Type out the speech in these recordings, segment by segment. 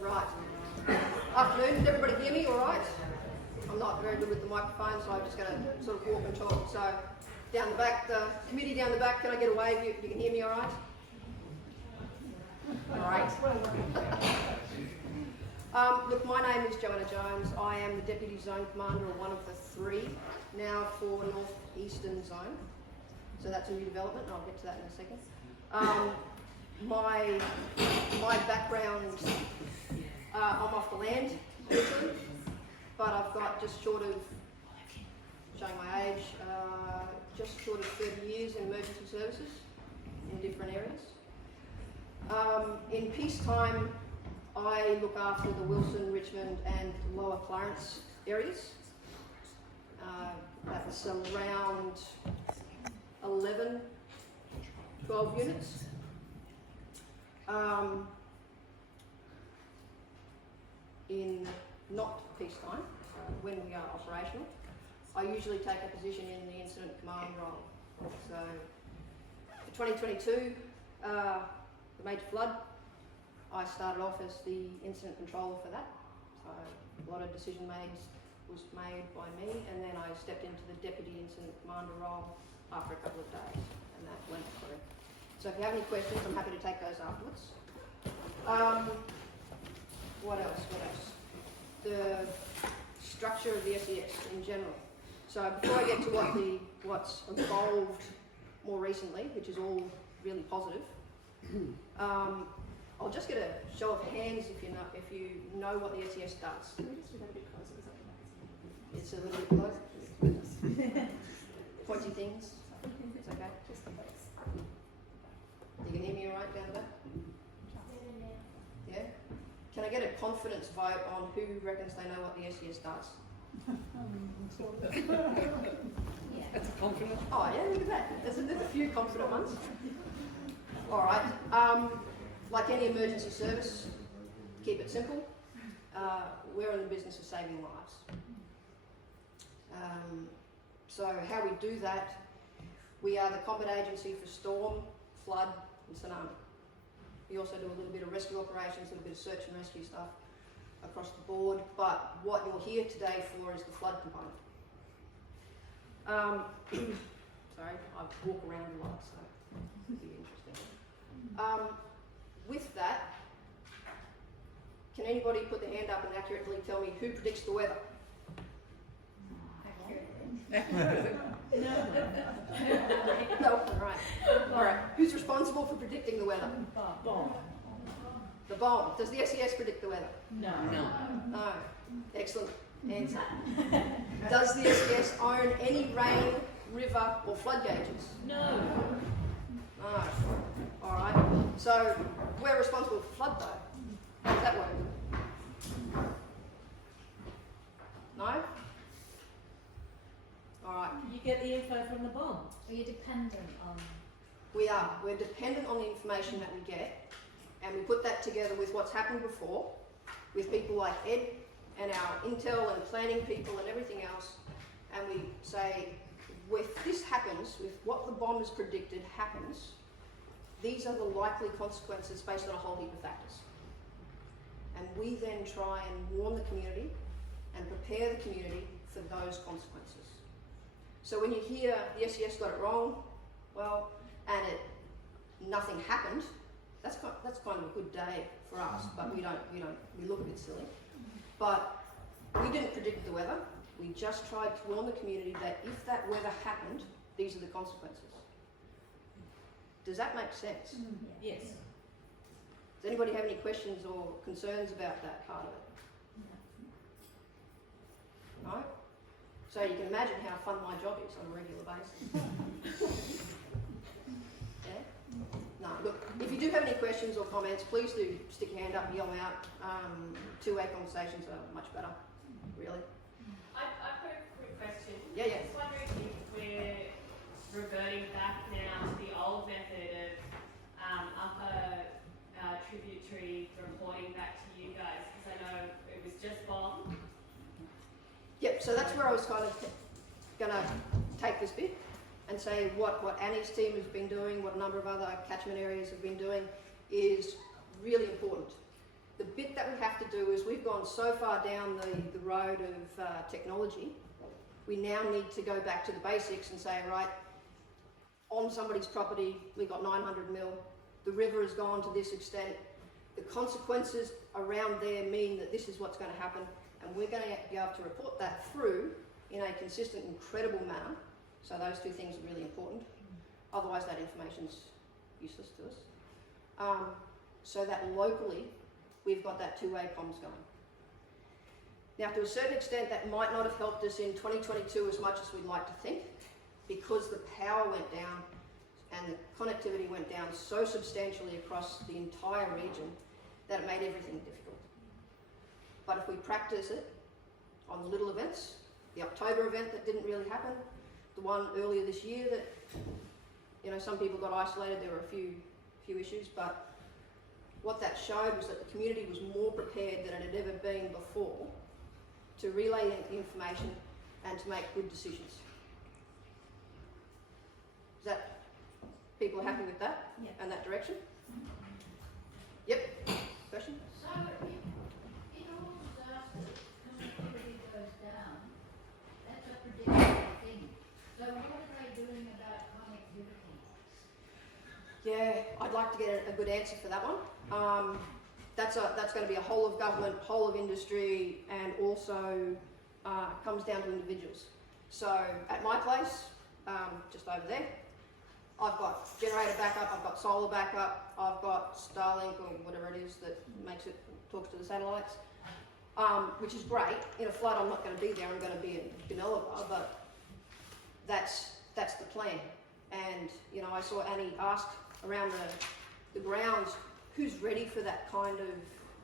Right. Afternoon, did everybody hear me all right? I'm not very good with the microphone, so I'm just going to sort of walk and talk. So, down the back, the committee down the back, can I get a wave? You can hear me all right? Great. Look, my name is Joanna Jones. I am the Deputy Zone Commander, or one of the three, now for North Eastern Zone. So that's a new development, and I'll get to that in a second. My background, I'm off the land, originally, but I've got just short of, showing my age, just short of 30 years in emergency services in different areas. In peacetime, I look after the Wilson, Richmond and Lower Clarence areas. That's around 11, 12 units. In not peacetime, when we are operational, I usually take a position in the incident command role. So for 2022, the major flood, I started off as the incident controller for that. So a lot of decision was made by me, and then I stepped into the deputy incident commander role after a couple of days, and that went through. So if you have any questions, I'm happy to take those afterwards. What else? The structure of the SES in general. So before I get to what's evolved more recently, which is all really positive, I'll just get a show of hands if you know what the SES does. It's a little bit close. Pointy things. It's okay. You can hear me all right down the back? Yeah? Can I get a confidence vote on who reckons they know what the SES does? That's a confident. Oh yeah, look at that. There's a few confident ones. All right. Like any emergency service, keep it simple. We're in the business of saving lives. So how we do that, we are the combat agency for storm, flood and tsunami. We also do a little bit of rescue operations, a little bit of search and rescue stuff across the board, but what you're here today for is the flood component. Sorry, I walk around a lot, so it'll be interesting. With that, can anybody put their hand up and accurately tell me who predicts the weather? No, all right. Who's responsible for predicting the weather? Bomb. The bomb. Does the SES predict the weather? No. No. Excellent answer. Does the SES own any rain, river, or flood gauges? No. No. All right. So we're responsible for flood, though. How does that work? No. All right. You get the info from the bomb. Are you dependent on? We are. We're dependent on the information that we get, and we put that together with what's happened before, with people like Ed and our intel and planning people and everything else, and we say, if this happens, with what the bomb has predicted happens, these are the likely consequences based on a whole heap of factors. And we then try and warn the community and prepare the community for those consequences. So when you hear the SES got it wrong, well, and nothing happened, that's kind of a good day for us, but we look a bit silly. But we didn't predict the weather. We just tried to warn the community that if that weather happened, these are the consequences. Does that make sense? Yes. Does anybody have any questions or concerns about that part of it? No? So you can imagine how fun my job is on a regular basis. Yeah? No, look, if you do have any questions or comments, please do stick your hand up and yell them out. Two-way conversations are much better, really. I've got a quick question. Yeah. I was wondering if we're reverting back now to the old method of upper tributary reporting back to you guys, because I know it was just bomb. Yep, so that's where I was kind of going to take this bit and say what Annie's team has been doing, what a number of other catchment areas have been doing is really important. The bit that we have to do is we've gone so far down the road of technology, we now need to go back to the basics and say, right, on somebody's property, we got 900 mil, the river has gone to this extent, the consequences around there mean that this is what's going to happen, and we're going to be able to report that through in a consistent and credible manner. So those two things are really important. Otherwise that information's useless to us. So that locally we've got that two-way comms going. Now to a certain extent that might not have helped us in 2022 as much as we'd like to think, because the power went down and the connectivity went down so substantially across the entire region that it made everything difficult. But if we practice it on the little events, the October event that didn't really happen, the one earlier this year that, you know, some people got isolated, there were a few issues, but what that showed was that the community was more prepared than it had ever been before to relay the information and to make good decisions. Is that, people are happy with that? Yeah. And that direction? Yep. Question? So in all disasters, connectivity goes down. That's a predictable thing. So what are they doing about connectivity? Yeah, I'd like to get a good answer for that one. That's going to be a whole of government, whole of industry, and also comes down to individuals. So at my place, just over there, I've got generator backup, I've got solar backup, I've got Starlink or whatever it is that makes it talks to the satellites, which is great. In a flood, I'm not going to be there. I'm going to be in Benelova, but that's the plan. And you know, I saw Annie ask around the grounds, who's ready for that kind of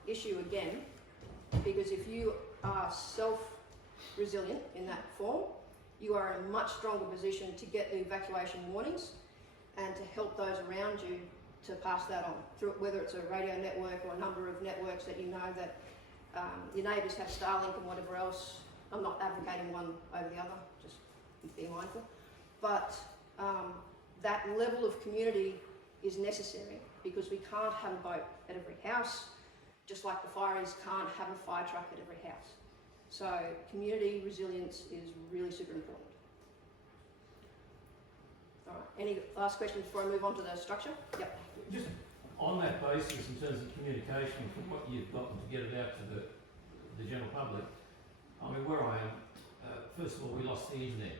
issue again? Because if you are self-resilient in that form, you are in a much stronger position to get the evacuation warnings and to help those around you to pass that on, through whether it's a radio network or a number of networks that you know that your neighbours have Starlink and whatever else. I'm not advocating one over the other, just being mindful. But that level of community is necessary because we can't have a boat at every house, just like the fireys can't have a fire truck at every house. So community resilience is really super important. All right, any last questions before I move on to the structure? Yep. Just on that basis, in terms of communication, from what you've gotten to get it out to the general public, I mean, where I am, first of all, we lost the internet.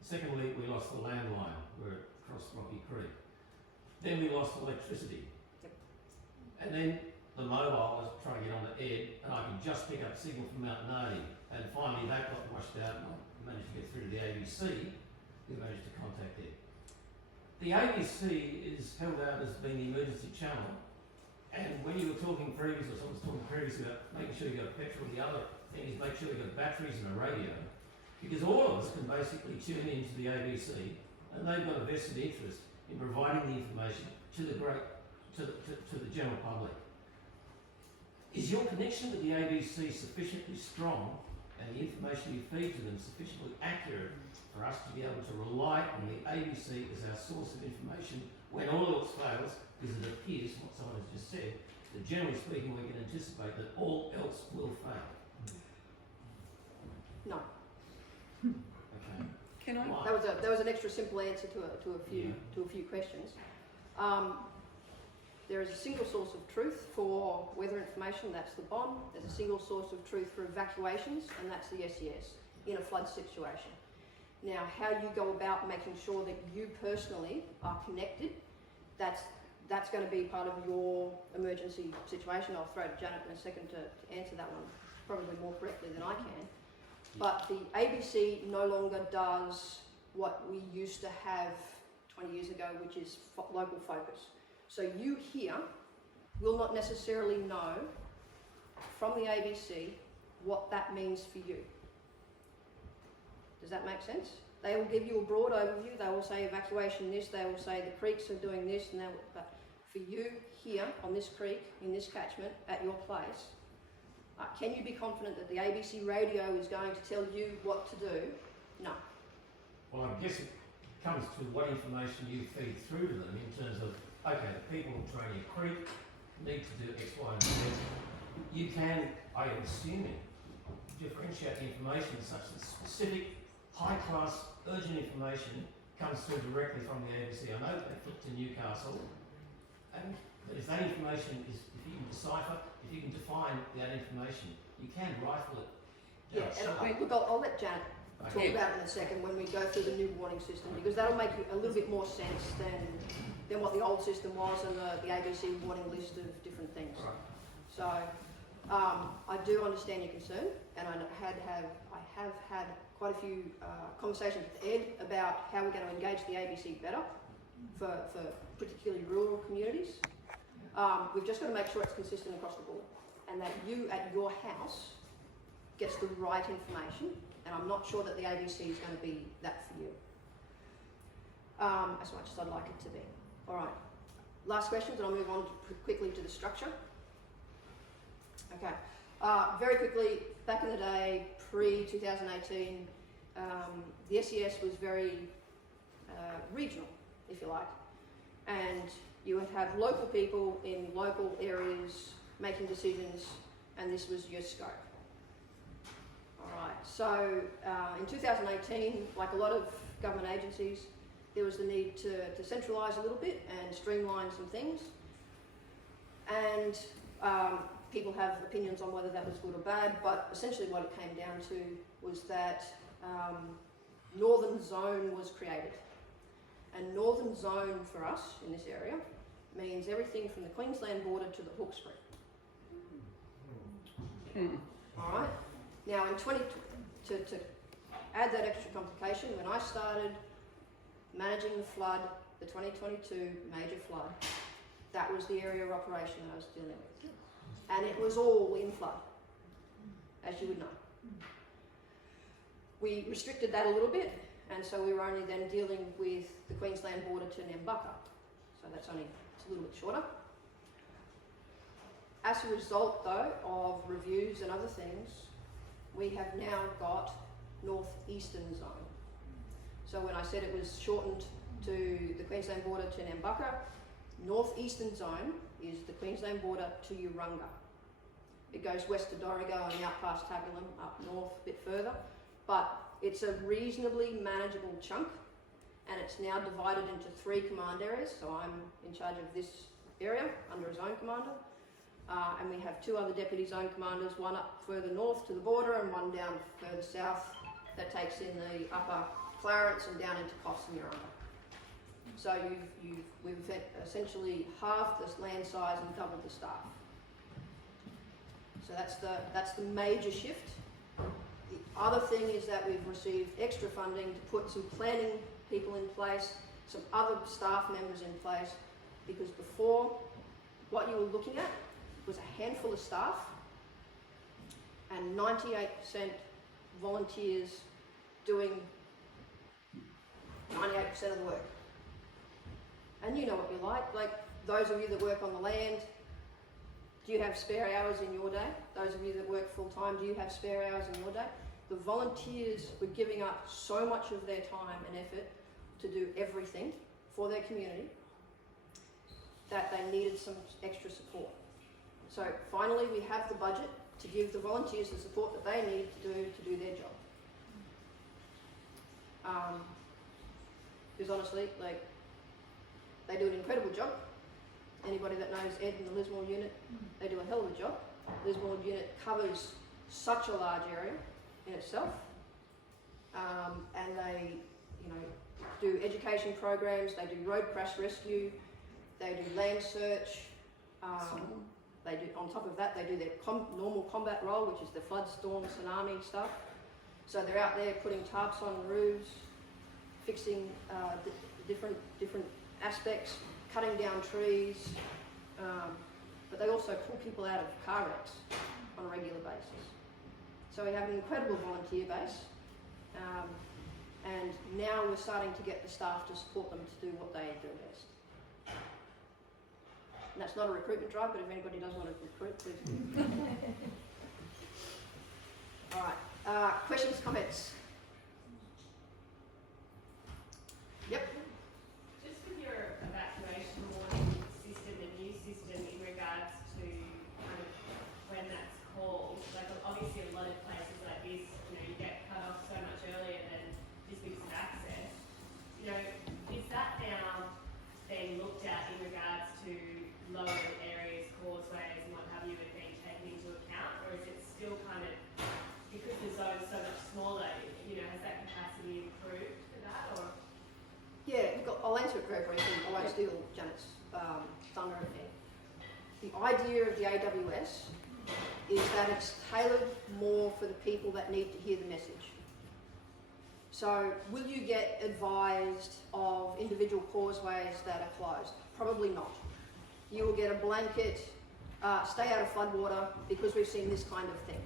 Secondly, we lost the landline, where it crossed Rocky Creek. Then we lost electricity. Yep. And then the mobile was trying to get on the Ed, and I could just pick up signal from Mount Nardi. And finally that got washed out, and I managed to get through to the ABC, who managed to contact Ed. The ABC is held out as being the emergency channel, and when you were talking previously, or someone was talking previously about making sure you got petrol, the other thing is make sure you got batteries and a radio, because all of us can basically tune into the ABC, and they've got a vested interest in providing the information to the general public. Is your connection with the ABC sufficiently strong, and the information you feed to them sufficiently accurate for us to be able to rely on the ABC as our source of information when all else fails, because it appears, what someone has just said, that generally speaking we can anticipate that all else will fail? No. Okay. Can I? Why? That was an extra simple answer to a few questions. There is a single source of truth for weather information, that's the BOM. There's a single source of truth for evacuations, and that's the SES in a flood situation. Now, how you go about making sure that you personally are connected, that's going to be part of your emergency situation. I'll throw to Janet in a second to answer that one probably more correctly than I can. But the ABC no longer does what we used to have 20 years ago, which is local focus. So you here will not necessarily know from the ABC what that means for you. Does that make sense? They will give you a broad overview. They will say evacuation this, they will say the creeks are doing this, and but for you here on this creek, in this catchment, at your place, can you be confident that the ABC radio is going to tell you what to do? No. Well, I guess it comes to what information you feed through to them in terms of, okay, the people in Terania Creek need to do X, Y, and Z. you can, I am assuming, differentiate the information such that specific, high-class, urgent information comes through directly from the ABC. I know that they flip to Newcastle, and but if that information is, if you can decipher, if you can define that information, you can rifle it. Yeah, and I'll let Janet talk about it in a second when we go through the new warning system, because that'll make a little bit more sense than what the old system was and the ABC warning list of different things. Right. So I do understand your concern, and I have had quite a few conversations with Ed about how we're going to engage the ABC better for particularly rural communities. We've just got to make sure it's consistent across the board, and that you at your house gets the right information, and I'm not sure that the ABC is going to be that for you, as much as I'd like it to be. All right, last questions, and I'll move on quickly to the structure. Okay, very quickly, back in the day, pre-2018, the SES was very regional, if you like, and you would have local people in local areas making decisions, and this was your scope. Alright, so in 2018, like a lot of government agencies, there was the need to centralise a little bit and streamline some things, and people have opinions on whether that was good or bad, but essentially what it came down to was that Northern Zone was created. And Northern Zone for us in this area means everything from the Queensland border to the Hawkesbury. Alright, now in to add that extra complication, when I started managing the flood, the 2022 major flood, that was the area of operation that I was dealing with. And it was all in flood, as you would know. We restricted that a little bit, and so we were only then dealing with the Queensland border to Nambucca. So that's only, it's a little bit shorter. As a result though of reviews and other things, we have now got northeastern zone. So when I said it was shortened to the Queensland border to Nambucca, northeastern zone is the Queensland border to Urunga. It goes west to Dorrigo and out past Tabulum, up north a bit further, but it's a reasonably manageable chunk, and it's now divided into 3 command areas. So I'm in charge of this area under a zone commander, and we have 2 other deputy zone commanders, one up further north to the border and one down further south that takes in the upper Clarence and down into Coffs and Urunga. So we've essentially halved the land size and doubled the staff. So that's the major shift. The other thing is that we've received extra funding to put some planning people in place, some other staff members in place, because before, what you were looking at was a handful of staff and 98% volunteers doing 98% of the work. And you know what you're like those of you that work on the land, do you have spare hours in your day? Those of you that work full time, do you have spare hours in your day? The volunteers were giving up so much of their time and effort to do everything for their community that they needed some extra support. So finally we have the budget to give the volunteers the support that they need to do their job. Because honestly, they do an incredible job. Anybody that knows Ed and the Lismore unit, they do a hell of a job. Lismore unit covers such a large area in itself, and they, do education programs. They do road crash rescue. They do land search. They do, on top of that, they do their normal combat role, which is the flood, storm, tsunami stuff. So they're out there putting tarps on roofs, fixing different aspects, cutting down trees, but they also pull people out of car wrecks on a regular basis. So we have an incredible volunteer base, and now we're starting to get the staff to support them to do what they do best. And that's not a recruitment drive, but if anybody does want to recruit, please do. All right, questions, comments? Yep. Just with your evacuation warning system, the new system in regards to kind of when the idea of the AWS is that it's tailored more for the people that need to hear the message. So will you get advised of individual causeways that are closed? Probably not. You will get a blanket, stay out of floodwater because we've seen this kind of thing.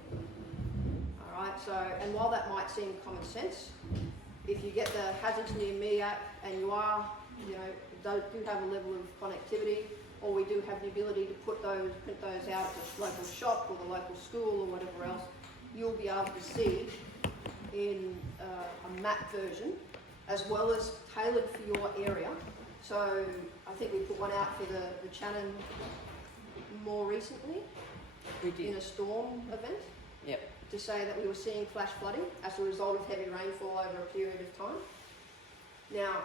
All right, so, and while that might seem common sense, if you get the Hazards Near Me app and you are, do have a level of connectivity, or we do have the ability to print those out at the local shop or the local school or whatever else, you'll be able to see in a map version as well as tailored for your area. So I think we put one out for the Channon more recently We did. in a storm event. Yep. To say that we were seeing flash flooding as a result of heavy rainfall over a period of time. Now,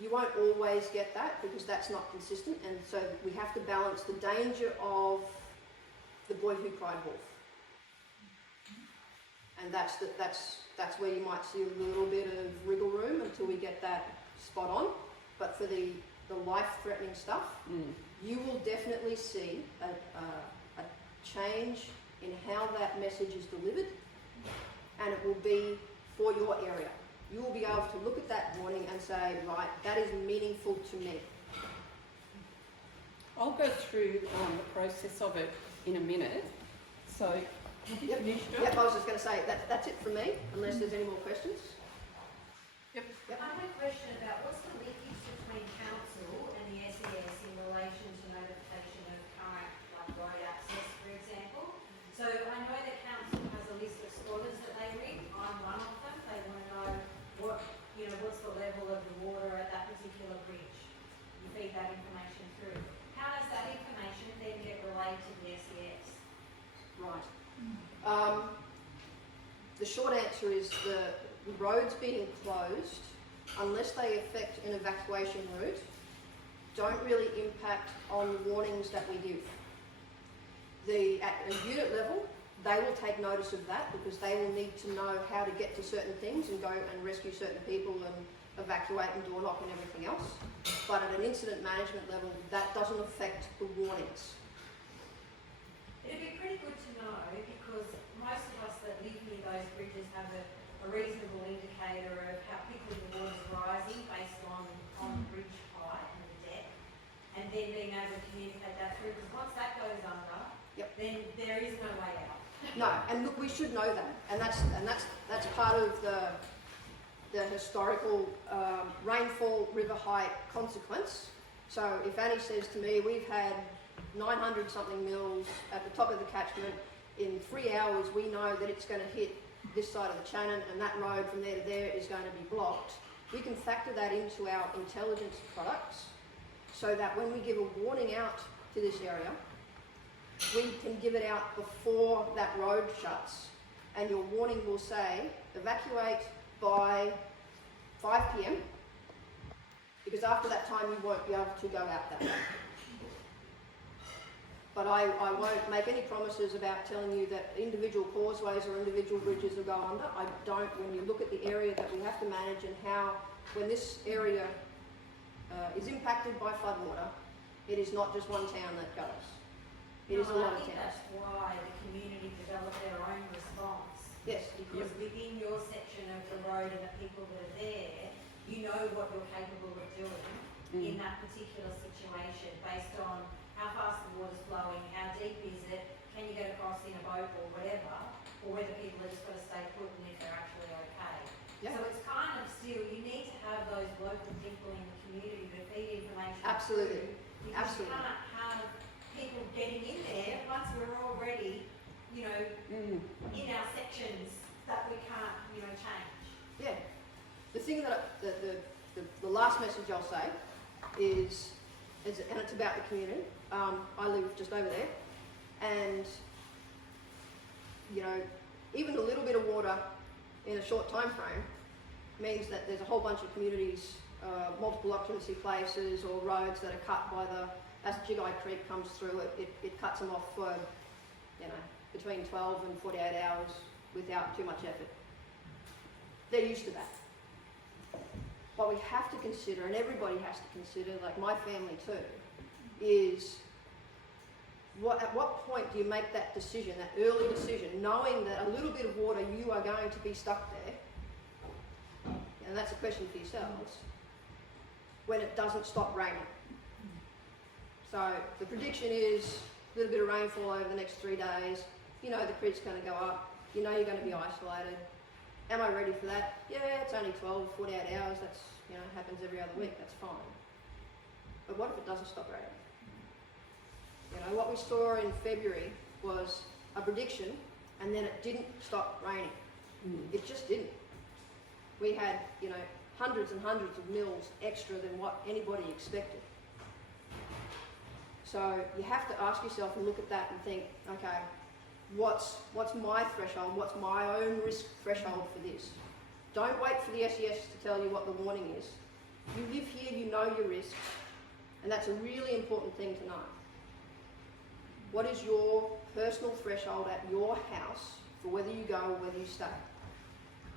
you won't always get that because that's not consistent, and so we have to balance the danger of the boy who cried wolf. And that's where you might see a little bit of wriggle room until we get that spot on. But for the life-threatening stuff, you will definitely see a change in how that message is delivered, and it will be for your area. You will be able to look at that warning and say, right, that is meaningful to me. I'll go through the process of it in a minute. So, have you finished it? Yep, I was just going to say, that's it from me, unless there's any more questions. Yep. I have a question about what's the linkage between council and the SES in relation to notification of current road access, for example. So I know that council has a list of squatters that they ring. I'm one of them. They want to know what's the level of the water at that particular bridge. You feed that information through. How does that information then get relayed to the SES? Right. The short answer is the roads being closed, unless they affect an evacuation route, don't really impact on the warnings that we give. At a unit level, they will take notice of that because they will need to know how to get to certain things and go and rescue certain people and evacuate and door knock and everything else. But at an incident management level, that doesn't affect the warnings. It'd be pretty good to know because most of us that live near those bridges have a reasonable indicator of how quickly the water's rising based on the bridge height and the depth, and then being able to communicate that through, because once that goes under, then there is no way out. No, and look, we should know that, and that's part of the historical rainfall, river height consequence. So if Annie says to me, we've had 900 something mils at the top of the catchment, in 3 hours we know that it's going to hit this side of the Channon and that road from there to there is going to be blocked. We can factor that into our intelligence products so that when we give a warning out to this area, we can give it out before that road shuts, and your warning will say evacuate by 5 p.m. because after that time you won't be able to go out that way. But I won't make any promises about telling you that individual causeways or individual bridges will go under. I don't. When you look at the area that we have to manage and how, when this area is impacted by floodwater, it is not just one town that goes. It is a lot of I think towns. that's why the community developed their own response. Yes. Because within your section of the road and the people that are there, you know what you're capable of doing in that particular situation based on how fast the water's flowing, how deep is it, can you get across in a boat or whatever, or whether people are just got to stay put and if they're actually okay. Yeah. So it's kind of still, you need to have those local people in the community to feed information. Absolutely. Through, because Absolutely. you can't have people getting in there once we're already, in our sections that we can't, change. Yeah. The thing that the last message I'll say is, and it's about the community. I live just over there, and even a little bit of water in a short time frame means that there's a whole bunch of communities, multiple occupancy places or roads that are cut by as Jigeye Creek comes through, it cuts them off for, between 12 and 48 hours without too much effort. They're used to that. What we have to consider, and everybody has to consider, like my family too, is at what point do you make that decision, that early decision, knowing that a little bit of water you are going to be stuck there, and that's a question for yourselves, when it doesn't stop raining? So the prediction is a little bit of rainfall over the next 3 days. You know the creek's going to go up. You know you're going to be isolated. Am I ready for that? Yeah, it's only 12, 48 hours. That's, you know, happens every other week. That's fine. But what if it doesn't stop raining? You know, what we saw in February was a prediction, and then it didn't stop raining. It just didn't. We had, you know, hundreds and hundreds of mils extra than what anybody expected. So you have to ask yourself and look at that and think, okay, what's my threshold? What's my own risk threshold for this? Don't wait for the SES to tell you what the warning is. You live here, you know your risks, and that's a really important thing to know. What is your personal threshold at your house for whether you go or whether you stay?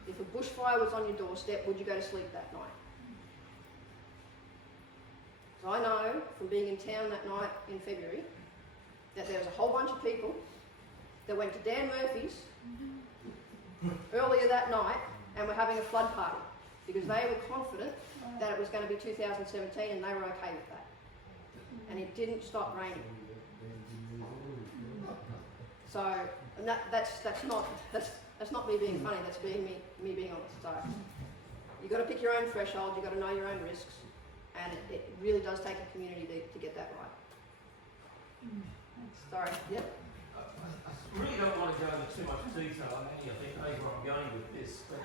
If a bushfire was on your doorstep, would you go to sleep that night? So I know from being in town that night in February that there was a whole bunch of people that went to Dan Murphy's earlier that night and were having a flood party because they were confident that it was going to be 2017 and they were okay with that. And it didn't stop raining. So, and that's not me being funny, that's being me being honest. So you've got to pick your own threshold, you've got to know your own risks, and it really does take a community to get that right. Sorry, yep. I really don't want to go into too much detail. I mean, I think maybe where I'm going with this, but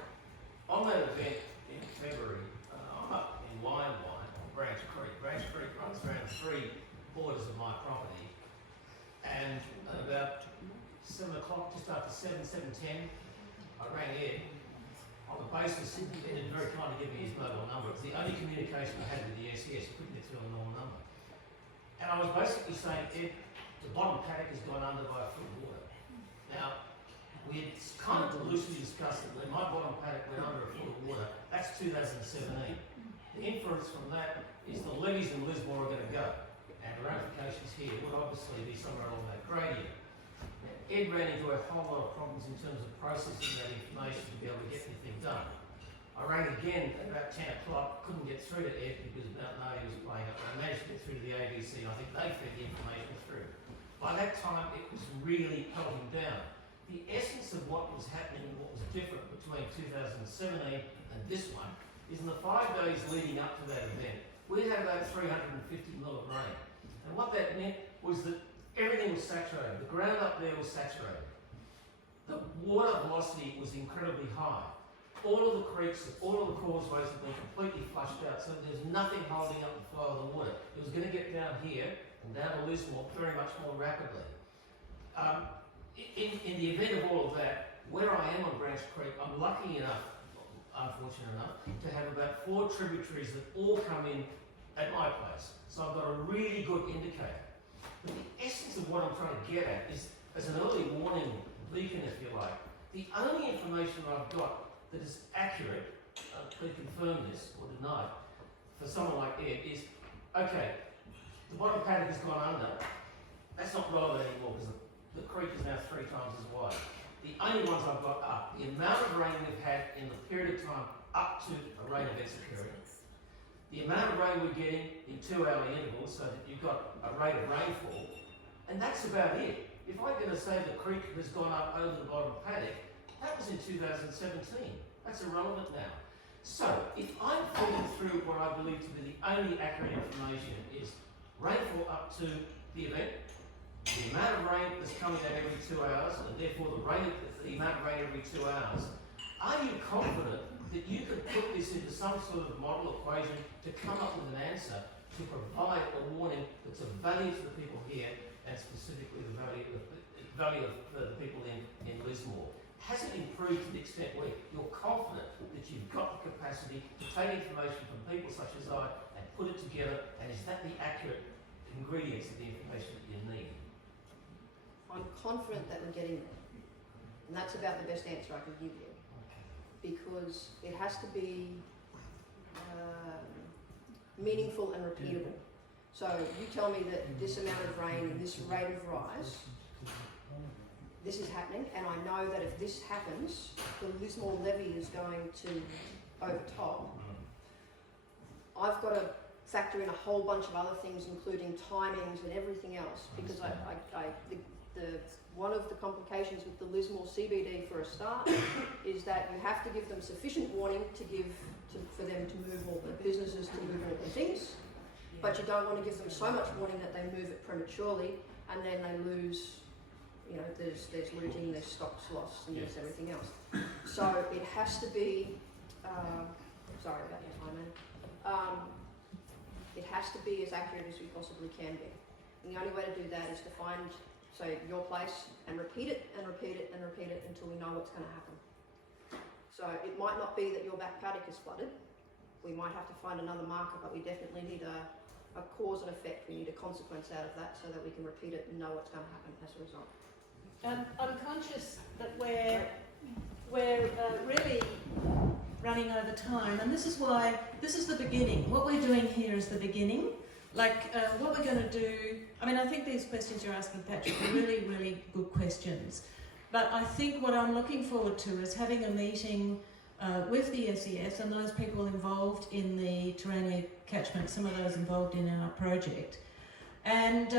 on that event in February, I'm up in Lion on Branch Creek. Branch Creek runs around 3 quarters of my property, and at about 7 o'clock, just after 7:10, I rang Ed on the basis Ed had very kindly given me his mobile number. It's the only communication I had with the SES, couldn't get through a normal number. And I was basically saying, Ed, the bottom paddock has gone under by a foot of water. Now, we had kind of loosely discussed that when my bottom paddock went under a foot of water, that's 2017. The inference from that is the levees in Lismore are going to go, and the ramifications here would obviously be somewhere along that gradient. Ed ran into a whole lot of problems in terms of processing that information to be able to get anything done. I rang again at about 10 o'clock, couldn't get through to Ed because Mount Nardi was playing up. I managed to get through to the ABC, and I think they fed the information through. By that time, it was really pelting down. The essence of what was happening and what was different between 2017 and this one is in the 5 days leading up to that event, we had about 350 mil of rain. And what that meant was that everything was saturated. The ground up there was saturated. The water velocity was incredibly high. All of the creeks, all of the causeways had been completely flushed out, so there's nothing holding up the flow of the water. It was going to get down here and down to Lismore very much more rapidly. In the event of all of that, where I am on Branch Creek, I'm lucky enough, unfortunate enough, to have about 4 tributaries that all come in at my place. So I've got a really good indicator. But the essence of what I'm trying to get at is, as an early warning beacon, if you like, the only information I've got that is accurate, please confirm this or deny it, for someone like Ed is, okay, the bottom paddock has gone under. That's not relevant anymore because the creek is now 3 times as wide. The only ones I've got are the amount of rain we've had in the period of time up to a rain event's occurring, the amount of rain we're getting in 2-hour intervals so that you've got a rate of rainfall, and that's about it. If I'm going to say the creek has gone up over the bottom paddock, that was in 2017. That's irrelevant now. So, if I'm pulling through what I believe to be the only accurate information is rainfall up to the event, the amount of rain that's coming out every 2 hours, and therefore the amount of rain every 2 hours, are you confident that you could put this into some sort of model equation to come up with an answer to provide a warning that's of value to the people here and specifically the value of the people in Lismore? Has it improved to the extent where you're confident that you've got the capacity to take information from people such as I and put it together, and is that the accurate ingredients of the information that you need? I'm confident that we're getting there. And that's about the best answer I can give you. Because it has to be meaningful and repeatable. So you tell me that this amount of rain and this rate of rise, this is happening, and I know that if this happens, the Lismore levy is going to overtop. I've got to factor in a whole bunch of other things, including timings and everything else, because one of the complications with the Lismore CBD for a start is that you have to give them sufficient warning for them to move all the businesses, to move all the things, but you don't want to give them so much warning that they move it prematurely and then they lose, you know, there's looting, there's stocks lost, and there's everything else. So it has to be, sorry about your time, it has to be as accurate as we possibly can be. And the only way to do that is to find, say, your place and repeat it and repeat it and repeat it until we know what's going to happen. So it might not be that your back paddock is flooded. We might have to find another marker, but we definitely need a cause and effect. We need a consequence out of that so that we can repeat it and know what's going to happen as a result. I'm conscious that we're really running over time, and this is why this is the beginning. What we're doing here is the beginning. Like what we're going to do. I mean, I think these questions you're asking, Patrick, are really, really good questions. But I think what I'm looking forward to is having a meeting with the SES and those people involved in the Terania catchment, some of those involved in our project, and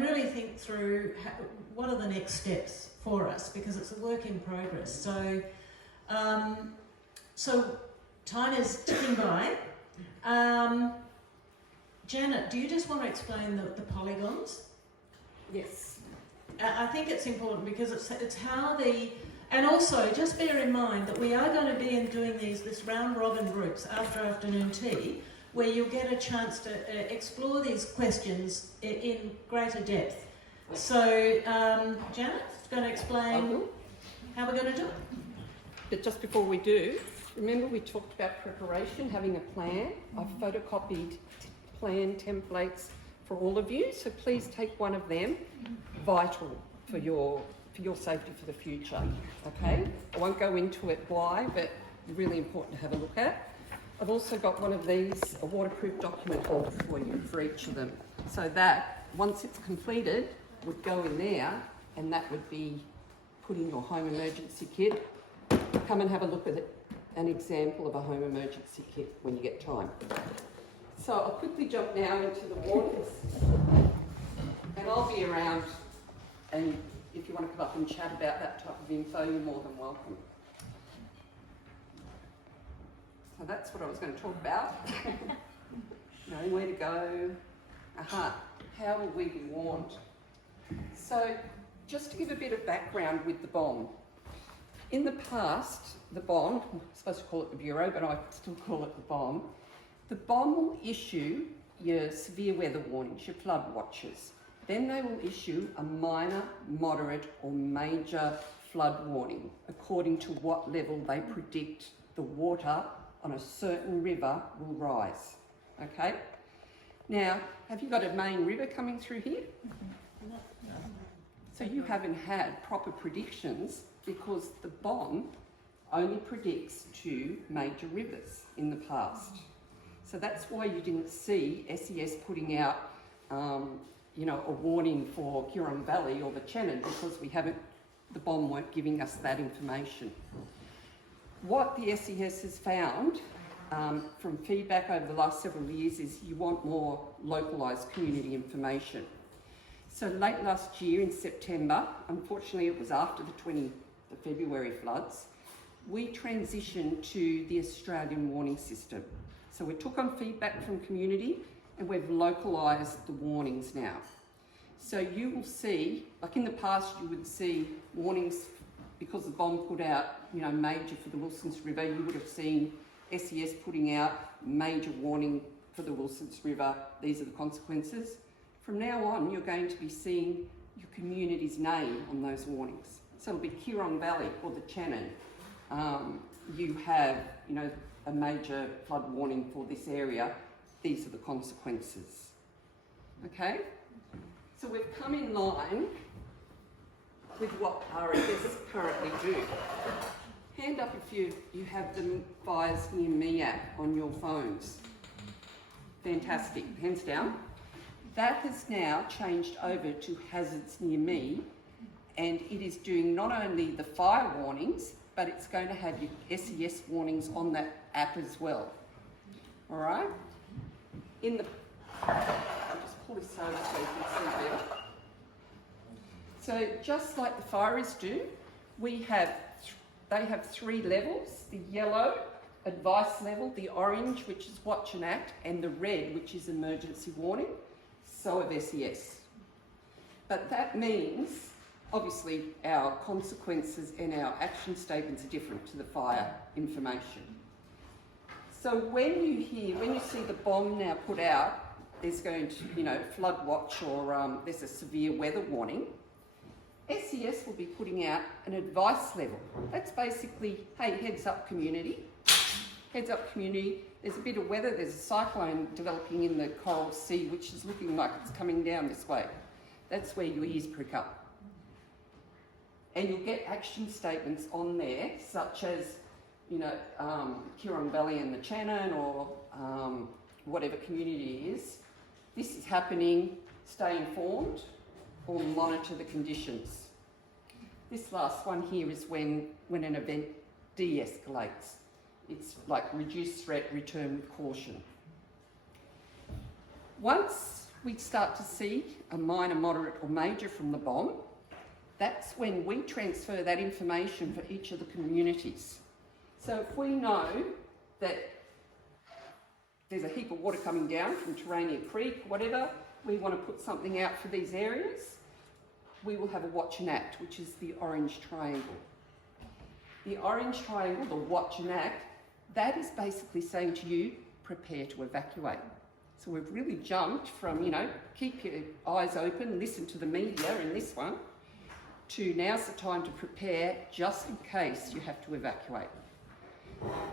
really think through what are the next steps for us, because it's a work in progress. So, so time is ticking by. Janet, do you just want to explain the polygons? Yes. I think it's important because it's how and also just bear in mind that we are going to be doing this round robin groups after afternoon tea, where you'll get a chance to explore these questions in greater depth. So Janet's going to explain how we're going to do it. But just before we do, remember we talked about preparation, having a plan. I've photocopied plan templates for all of you, so please take one of them. Vital for your safety for the future, okay? I won't go into it why, but really important to have a look at. I've also got one of these, a waterproof document holder for you for each of them, so that once it's completed would go in there, and that would be put in your home emergency kit. Come and have a look at an example of a home emergency kit when you get time. So I'll quickly jump now into the warnings, and I'll be around, and if you want to come up and chat about that type of info, you're more than welcome. So that's what I was going to talk about. Knowing where to go. How will we be warned? So just to give a bit of background with the BOM. In the past, the BOM, I'm supposed to call it the Bureau, but I still call it the BOM. The BOM will issue your severe weather warnings, your flood watches. Then they will issue a minor, moderate or major flood warning according to what level they predict the water on a certain river will rise. Okay? Now, have you got a main river coming through here? So you haven't had proper predictions because the BOM only predicts 2 major rivers in the past. So that's why you didn't see SES putting out a warning for Huron Valley or the Shannon, because the BOM weren't giving us that information. What the SES has found from feedback over the last several years is you want more localised community information. So late last year in September, unfortunately it was after the February floods, we transitioned to the Australian warning system. So we took on feedback from community and we've localised the warnings now. So you will see, like in the past you would see warnings because the BOM put out, major for the Wilsons River. You would have seen SES putting out major warning for the Wilsons River. These are the consequences. From now on, you're going to be seeing your community's name on those warnings. So it'll be Huron Valley or the Shannon. You have, a major flood warning for this area. These are the consequences. Okay? So we've come in line with what RFS currently do. Hand up if you have the Fires Near Me app on your phones. Fantastic. Hands down. That has now changed over to hazards near me, and it is doing not only the fire warnings, but it's going to have your SES warnings on that app as well. All right? I'll just pull this over so you can see better. So just like the fireys do, they have 3 levels: the yellow, advice level, the orange, which is watch and act, and the red, which is emergency warning. So of SES. But that means, obviously, our consequences and our action statements are different to the fire information. So when you see the bomb now put out, there's going to, flood watch, or there's a severe weather warning, SES will be putting out an advice level. That's basically, hey, heads up community. Heads up community, there's a bit of weather, there's a cyclone developing in the Coral Sea, which is looking like it's coming down this way. That's where your ears prick up. And you'll get action statements on there, such as, Kirong Valley and the Channon, or whatever community it is. This is happening, stay informed, or monitor the conditions. This last one here is when an event de-escalates. It's like reduced threat, return with caution. Once we start to see a minor, moderate or major from the bomb, that's when we transfer that information for each of the communities. So if we know that there's a heap of water coming down from Terania Creek, whatever, we want to put something out for these areas, we will have a watch and act, which is the orange triangle. The orange triangle, the watch and act, that is basically saying to you, prepare to evacuate. So we've really jumped from, keep your eyes open, listen to the media in this one, to now's the time to prepare just in case you have to evacuate.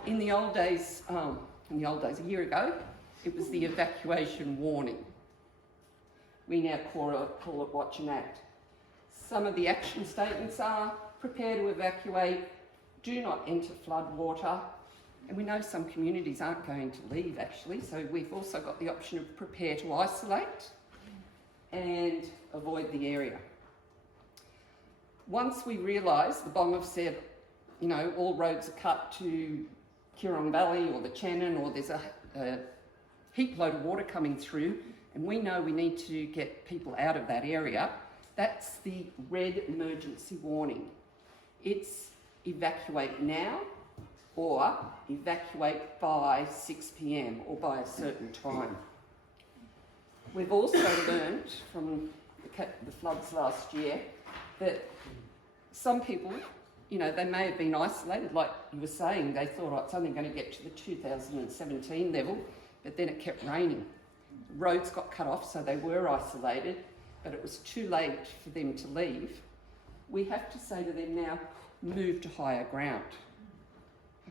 In the old days, a year ago, it was the evacuation warning. We now call it watch and act. Some of the action statements are prepare to evacuate, do not enter flood water, and we know some communities aren't going to leave actually, so we've also got the option of prepare to isolate and avoid the area. Once we realise the bomb have said, all roads are cut to Kirong Valley or the Channon, or there's a heap load of water coming through, and we know we need to get people out of that area, that's the red emergency warning. It's evacuate now or evacuate by 6 p.m. or by a certain time. We've also learned from the floods last year that some people, they may have been isolated, like you were saying, they thought, it's only going to get to the 2017 level, but then it kept raining. Roads got cut off, so they were isolated, but it was too late for them to leave. We have to say to them now, move to higher ground.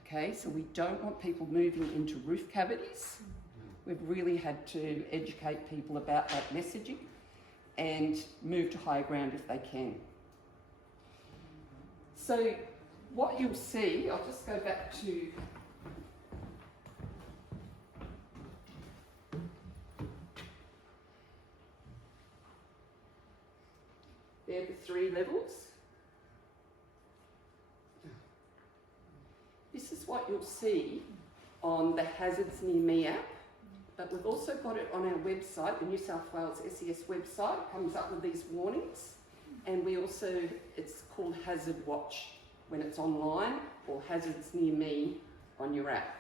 Okay, so we don't want people moving into roof cavities. We've really had to educate people about that messaging and move to higher ground if they can. So what you'll see, I'll just go back to they're the 3 levels. This is what you'll see on the Hazards Near Me app, but we've also got it on our website, the New South Wales SES website. It comes up with these warnings, and it's called Hazard Watch when it's online, or Hazards Near Me on your app.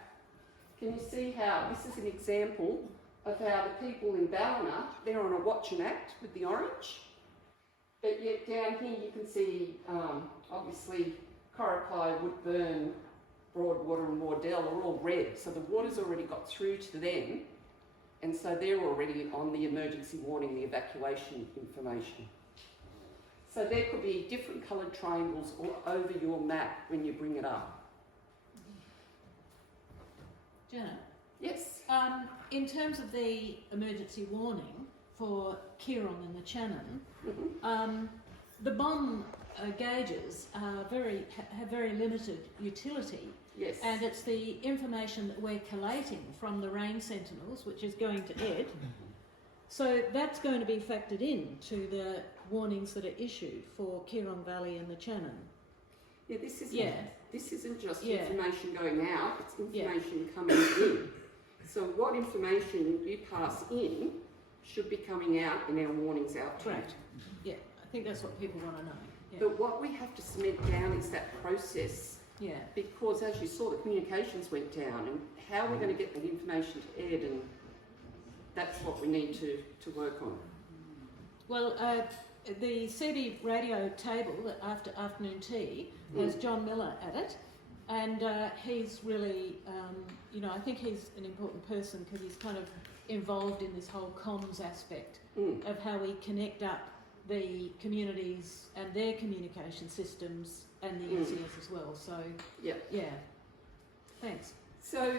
Can you see how this is an example of how the people in Ballina, they're on a watch and act with the orange, but yet down here you can see obviously Corropi, Woodburn, Broadwater and Wardell are all red, so the water's already got through to them, and so they're already on the emergency warning, the evacuation information. So there could be different coloured triangles all over your map when you bring it up. Jenna? Yes? In terms of the emergency warning for Kirong and the Channon, the bomb gauges have very limited utility. Yes. And it's the information that we're collating from the rain sentinels, which is going to Ed, So that's going to be factored in to the warnings that are issued for Kirong Valley and the Channon. Yeah, this isn't, Yeah. this isn't just Yeah. information going out, it's Yeah. information coming in. So what information you pass in should be coming out in our warnings out to you. Correct. Yeah, I think that's what people want to know. Yeah. But what we have to cement down is that process, Yeah. because as you saw, the communications went down, and how are we going to get that information to Ed, and that's what we need to work on. Well, the CD radio table after afternoon tea has John Miller at it, and he's really, I think he's an important person because he's kind of involved in this whole comms aspect of how we connect up the communities and their communication systems and the SES as well. So, Yeah. Thanks. So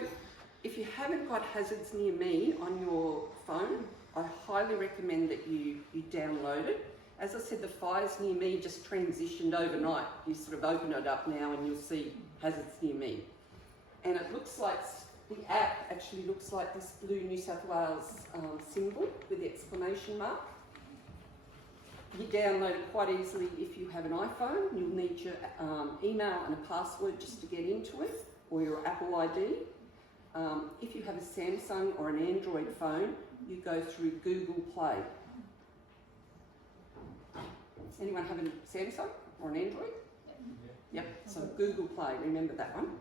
if you haven't got hazards near me on your phone, I highly recommend that you download it. As I said, the fires near me just transitioned overnight. You sort of open it up now and you'll see hazards near me. And it looks like, the app actually looks like this blue New South Wales symbol with the exclamation mark. You download it quite easily if you have an iPhone. You'll need your email and a password just to get into it, or your Apple ID. If you have a Samsung or an Android phone, you go through Google Play. Does anyone have a Samsung or an Android? Yep, so Google Play, remember that one.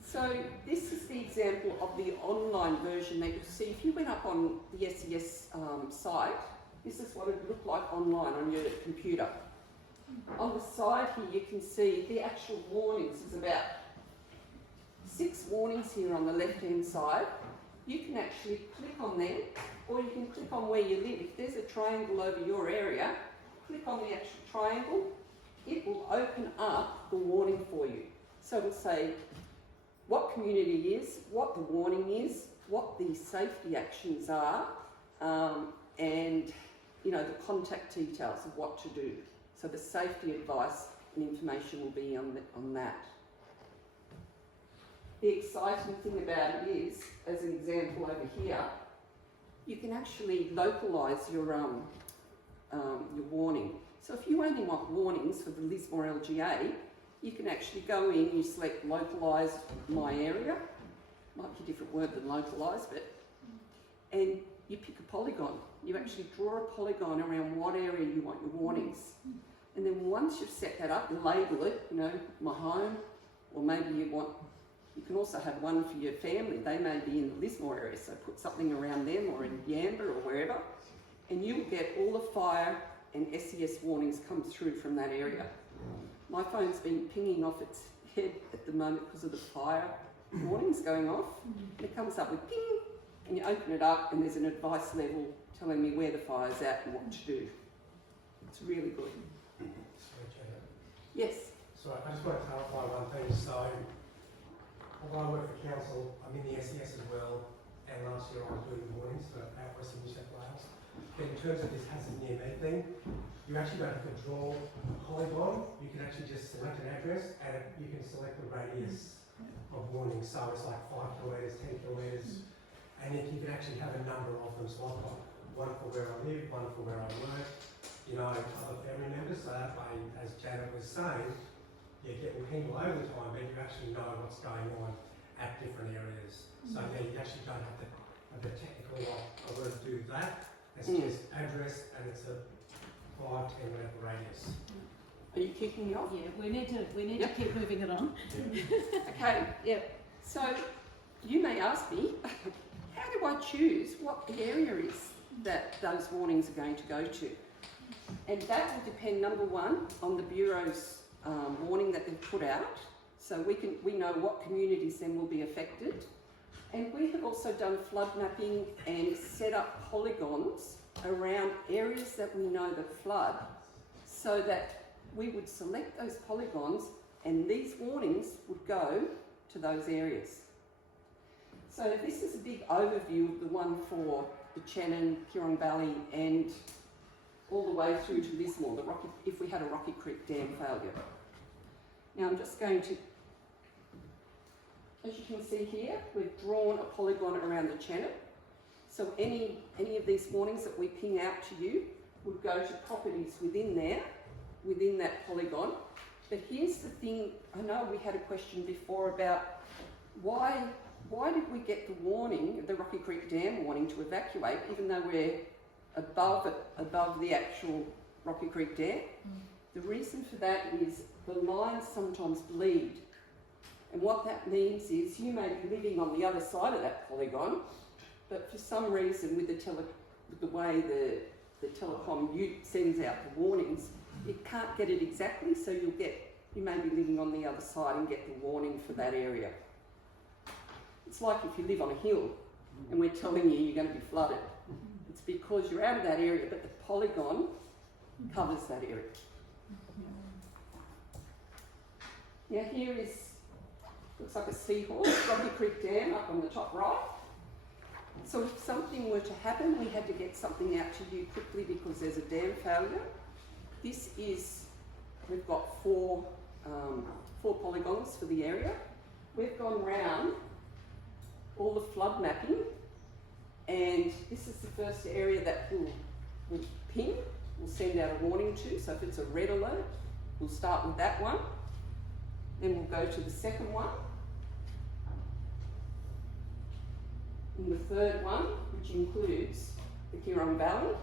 So this is the example of the online version that you'll see. If you went up on the SES site, this is what it would look like online on your computer. On the side here you can see the actual warnings. There's about 6 warnings here on the left hand side. You can actually click on them, or you can click on where you live. If there's a triangle over your area, click on the actual triangle. It will open up the warning for you. So it'll say what community is, what the warning is, what the safety actions are, and the contact details of what to do. So the safety advice and information will be on that. The exciting thing about it is, as an example over here, you can actually localise your warning. So if you only want warnings for the Lismore LGA, you can actually go in, you select localise my area, might be a different word than localise, and you pick a polygon. You actually draw a polygon around what area you want your warnings. And then once you've set that up, you label it, my home, or maybe you can also have one for your family. They may be in the Lismore area, so put something around them, or in Yamba or wherever, and you will get all the fire and SES warnings come through from that area. My phone's been pinging off its head at the moment because of the fire warnings going off. And it comes up with ping, and you open it up and there's an advice level telling me where the fire's at and what to do. It's really good. Sorry, Janet. Yes. Sorry, I just want to clarify one thing. So, although I work for council, I'm in the SES as well, and last year I was doing the warnings for Western New South Wales. But in terms of this hazard near me thing, you actually don't have to draw a polygon. You can actually just select an address, and you can select the radius of warning. So it's like 5 kilometres, 10 kilometres, and if you can actually have a number of them. So I've got one for where I live, one for where I work, other family members. So that way, as Janet was saying, you're getting pinged all over the time, but you actually know what's going on at different areas. So you actually don't have the technical, I want to do that. It's just address, and it's a 5-10 metre radius. Are you kicking me off? Yeah, we need to keep moving it on. Okay. Yep. So you may ask me, how do I choose what the area is that those warnings are going to go to? And that will depend, number one, on the Bureau's warning that they've put out. So we know what communities then will be affected. And we have also done flood mapping and set up polygons around areas that we know that flood, so that we would select those polygons and these warnings would go to those areas. So this is a big overview of the one for the Channon, Kirong Valley, and all the way through to Lismore, if we had a Rocky Creek Dam failure. Now I'm just going to as you can see here, we've drawn a polygon around the channel. So any of these warnings that we ping out to you would go to properties within there, within that polygon. But here's the thing, I know we had a question before about why did we get the warning, the Rocky Creek Dam warning to evacuate, even though we're above the actual Rocky Creek Dam? The reason for that is the lines sometimes bleed. And what that means is you may be living on the other side of that polygon, but for some reason with the way the telecom sends out the warnings, it can't get it exactly, so you may be living on the other side and get the warning for that area. It's like if you live on a hill and we're telling you you're going to be flooded. It's because you're out of that area, but the polygon covers that area. Now here looks like a seahorse, Rocky Creek Dam up on the top right. So if something were to happen, we had to get something out to you quickly because there's a dam failure. We've got four polygons for the area. We've gone round all the flood mapping, and this is the first area that we'll ping, we'll send out a warning to. So if it's a red alert, we'll start with that one. Then we'll go to the second one, and the third one, which includes the Huron Valley,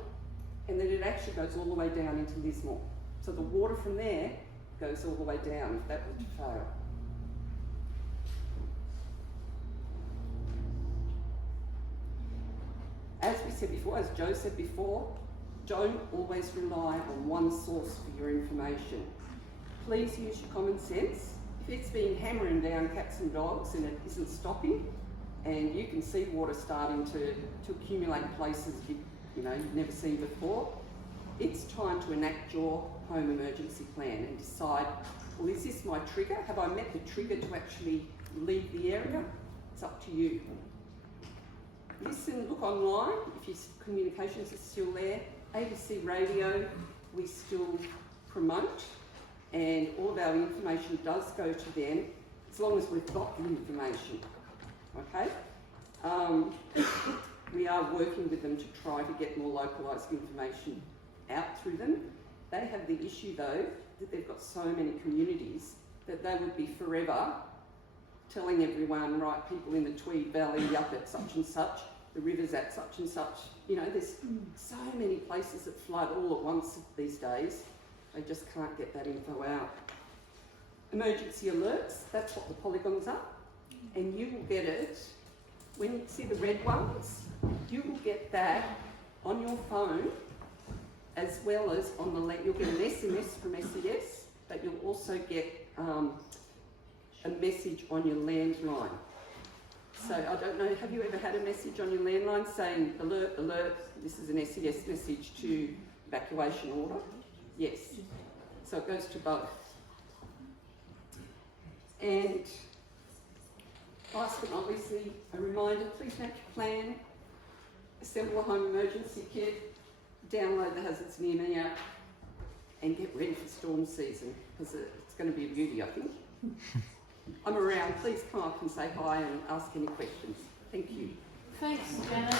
and then it actually goes all the way down into Lismore. So the water from there goes all the way down if that were to fail. As we said before, as Joe said before, don't always rely on one source for your information. Please use your common sense. If it's been hammering down cats and dogs and it isn't stopping, and you can see water starting to accumulate in places you've never seen before, it's time to enact your home emergency plan and decide, well, is this my trigger? Have I met the trigger to actually leave the area? It's up to you. Listen, look online if your communications are still there. ABC Radio, we still promote, and all of our information does go to them as long as we've got the information. Okay? We are working with them to try to get more localised information out through them. They have the issue though that they've got so many communities that they would be forever telling everyone, right, people in the Tweed Valley up at such and such, the river's at such and such. There's so many places that flood all at once these days. They just can't get that info out. Emergency alerts, that's what the polygons are. And you will get it, when you see the red ones, you will get that on your phone as well as on the you'll get an SMS from SES, but you'll also get a message on your landline. So I don't know, have you ever had a message on your landline saying, alert, alert, this is an SES message to evacuation order? Yes. So it goes to both. And last but not least, a reminder, please make your plan, assemble a home emergency kit, download the Hazards Near Me app, and get ready for storm season, because it's going to be a beauty, I think. I'm around, please come up and say hi and ask any questions. Thank you. Thanks, Janet.